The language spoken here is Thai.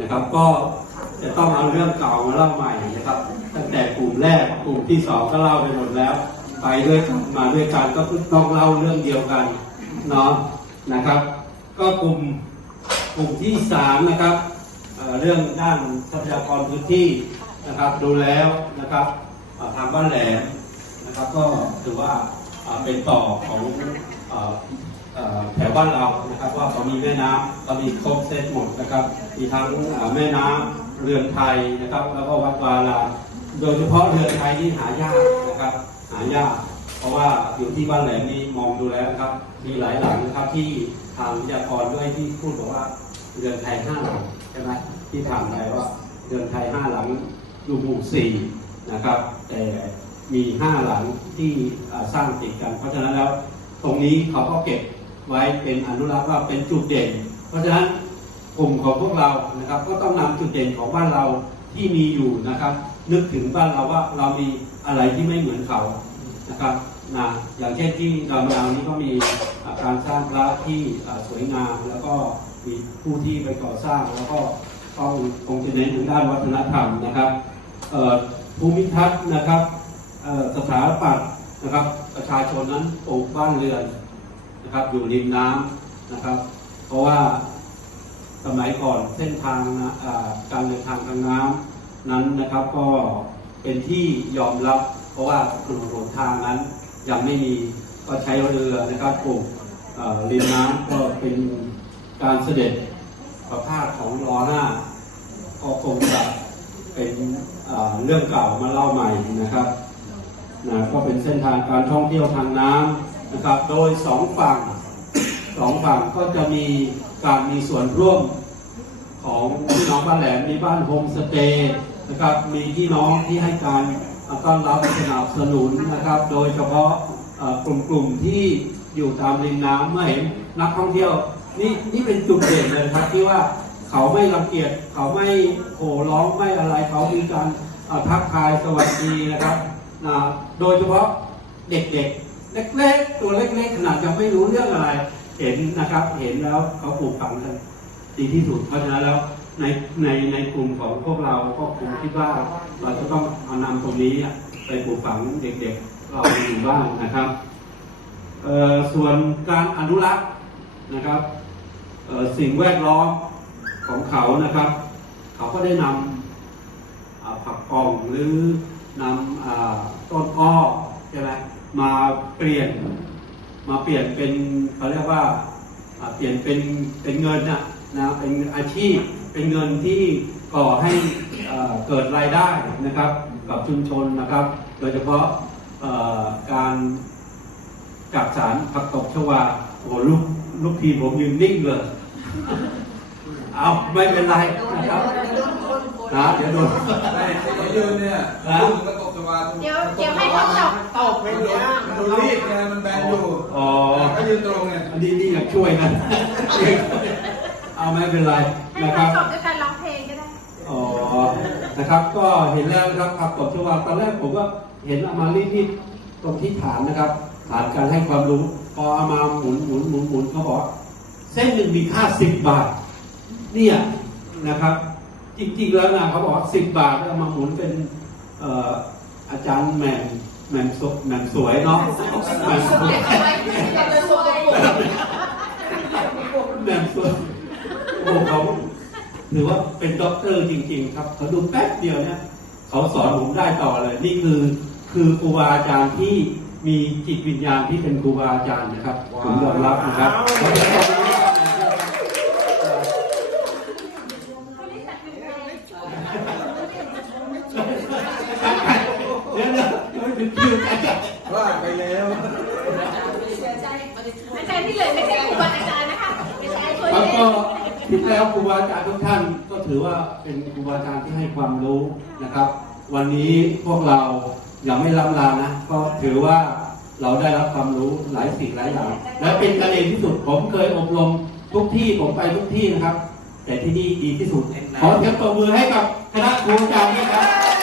นะครับ ก็จะต้องเอาเรื่องเก่ามาเล่าใหม่นะครับ ตั้งแต่กลุ่มแรกกลุ่มที่สองก็เล่าไปหมดแล้ว ไปด้วยกันมาด้วยกันก็ต้องเล่าเรื่องเดียวกันเนาะนะครับ ก็กลุ่มกลุ่มที่สามนะครับเเรื่องด้านทรัพยากรพื้นที่นะครับ ดูแล้วนะครับทางบ้านแหลมนะครับ ก็ถือว่าเป็นต่อของ แถวบ้านเรานะครับว่าเขามีแม่น้ำเขามีครบเซตหมดนะครับมีทั้งแม่น้ำเรือนไทยนะครับ แล้วก็วัดวาลาโดยเฉพาะเรือนไทยที่หายากนะครับหายาก เพราะว่าอยู่ที่บ้านแหลมนี่มองดูแล้วนะครับ มีหลายหลังนะครับที่ทางวิทยากรด้วยที่พูดบอกว่าเรือนไทยห้าหลังใช่ไหมที่ถามไปว่าเรือนไทยห้าหลังอยู่หมู่สี่นะครับ แต่มีห้าหลังที่สร้างติดกัน เพราะฉะนั้นแล้วตรงนี้เขาก็เก็บ ไว้เป็นอนุรักษ์ว่าเป็นจุดเด่น เพราะฉะนั้นกลุ่มของพวกเรานะครับ ก็ต้องนำจุดเด่นของบ้านเราที่มีอยู่นะครับ นึกถึงบ้านเราว่าเรามีอะไรที่ไม่เหมือนเขานะครับนะอย่างเช่นที่ดอนยาวนี้ก็มีการสร้างพระที่สวยงามแล้วก็มีผู้ที่ไปก่อสร้าง แล้วก็ต้องคงจะเน้นทางด้านวัฒนธรรมนะครับภูมิทัศน์นะครับสถาปัตย์นะครับ ประชาชนนั้นปลูกบ้านเรือน นะครับอยู่ริมน้ำนะครับ เพราะว่าสมัยก่อนเส้นทางการเดินทางทางน้ำนั้นนะครับก็เป็นที่ยอมรับ เพราะว่าถนนหนทางนั้นยังไม่มีก็ใช้เรือนะครับปลูกเริมน้ำก็เป็นการเสด็จประพาสของรอหน้าก็คงจะเป็นเรื่องเก่ามาเล่าใหม่นะครับนะก็เป็นเส้นทางการท่องเที่ยวทางน้ำ นะครับ โดยสองฝั่งสองฝั่งก็จะมีการมีส่วนร่วมของพี่น้องบ้านแหลมมีบ้านโฮมสเตย์นะครับมีพี่น้องที่ให้การต้อนรับสนับสนุนนะครับ โดยเฉพาะกลุ่มกลุ่มที่อยู่ตามริมน้ำเมื่อเห็นนักท่องเที่ยว นี่นี่เป็นจุดเด่นเลยครับที่ว่าเขาไม่รังเกียจเขาไม่โห่ร้องไม่อะไรเขามีการทักทายสวัสดีนะครับโดยเฉพาะเด็กๆ เล็กๆ ตัวเล็กๆ ขนาดยังไม่รู้เรื่องอะไร เห็นนะครับ เห็นแล้วเขาปลูกฝังกันดีที่สุด เพราะฉะนั้นแล้วในในในกลุ่มของพวกเราก็คงคิดว่าเราจะต้องเอานำตรงนี้ไปปลูกฝังเด็กๆ เราอยู่บ้างนะครับเอ่อส่วนการอนุรักษ์นะครับเอ่อสิ่งแวดล้อมของเขานะครับ เขาก็ได้นำอ่าผักกองหรือนำต้นอ้อใช่ไหม มาเปลี่ยน มาเปลี่ยนเป็นเขาเรียกว่าเปลี่ยนเป็นเป็นเงินนะนะเป็นอาชีพเป็นเงินที่ก่อให้เอ่อเกิดรายได้นะครับ กับชุมชนนะครับ โดยเฉพาะการจับสารผักตบชวาโอ้ลูกลูกทีผมยืนนิ่งเลย เอาไม่เป็นไรนะครับ นะเดี๋ยวโดนไม่ที่ยืนเนี่ยฮะพูดถึงกระตกสวาเดี๋ยวเดี๋ยวให้เขาตอบตกเป็นเนี้ยมันดูรีบไงมันแบนอยู่อ๋อก็ยืนตรงไงอันนี้นี่อยากช่วยนะเอาไม่เป็นไรให้นะคเขารับตอบด้วยการร้องเพลงก็ได้อ๋อนะครับก็เห็นแล้วนะครับผักตบชวาตอนแรกผมก็เห็นเอามารีดๆตรงที่ฐานนะครับ ฐานการให้ความรู้พอเอามาหมุนหมุนหมุนหมุนเขาบอกว่าเส้นหนึ่งมีค่าสิบบาท เนี่ยนะครับ จริงๆแล้วนะเขาบอกสิบบาทเอามาหมุนเป็นเอ่ออาจารย์แหม่มแหม่มสวยแหม่มสวยเนาะแหม่มสวยแหม่มสวยโอ้โหเขาถือว่าเป็นด็อกเตอร์จริง ๆ ครับเขาดูแป๊บเดียวเนี่ยเขาสอนผมได้ต่อเลย นี่คือคือครูบาอาจารย์ที่มีจิตวิญญาณที่เป็นครูบาอาจารย์นะครับผมยอมรับนะครับเดี๋ยวเดี๋ยวไม่ถึงคิวกัน ว่าไป แล้ว อาจารย์ที่เหลือไม่ใช่ครูบาอาจารย์นะคะอาจารย์คนแล้วเดียก็วที่แล้วครูบาอาจารย์ทุกท่านก็ถือว่าเป็นครูบาอาจารย์ที่ให้ความรู้นะครับ วันนี้พวกเรายังไม่ล้ำลานะก็ถือว่าเราได้รับความรู้หลายสิ่งหลายอย่างและเป็นกันเองที่สุดผมเคยอบรมทุกที่ผมไปทุกที่นะครับ แต่ที่นี่ดีที่สุดขอเสียงปรบมือให้กับคณะครูอาจารย์ด้วยครับ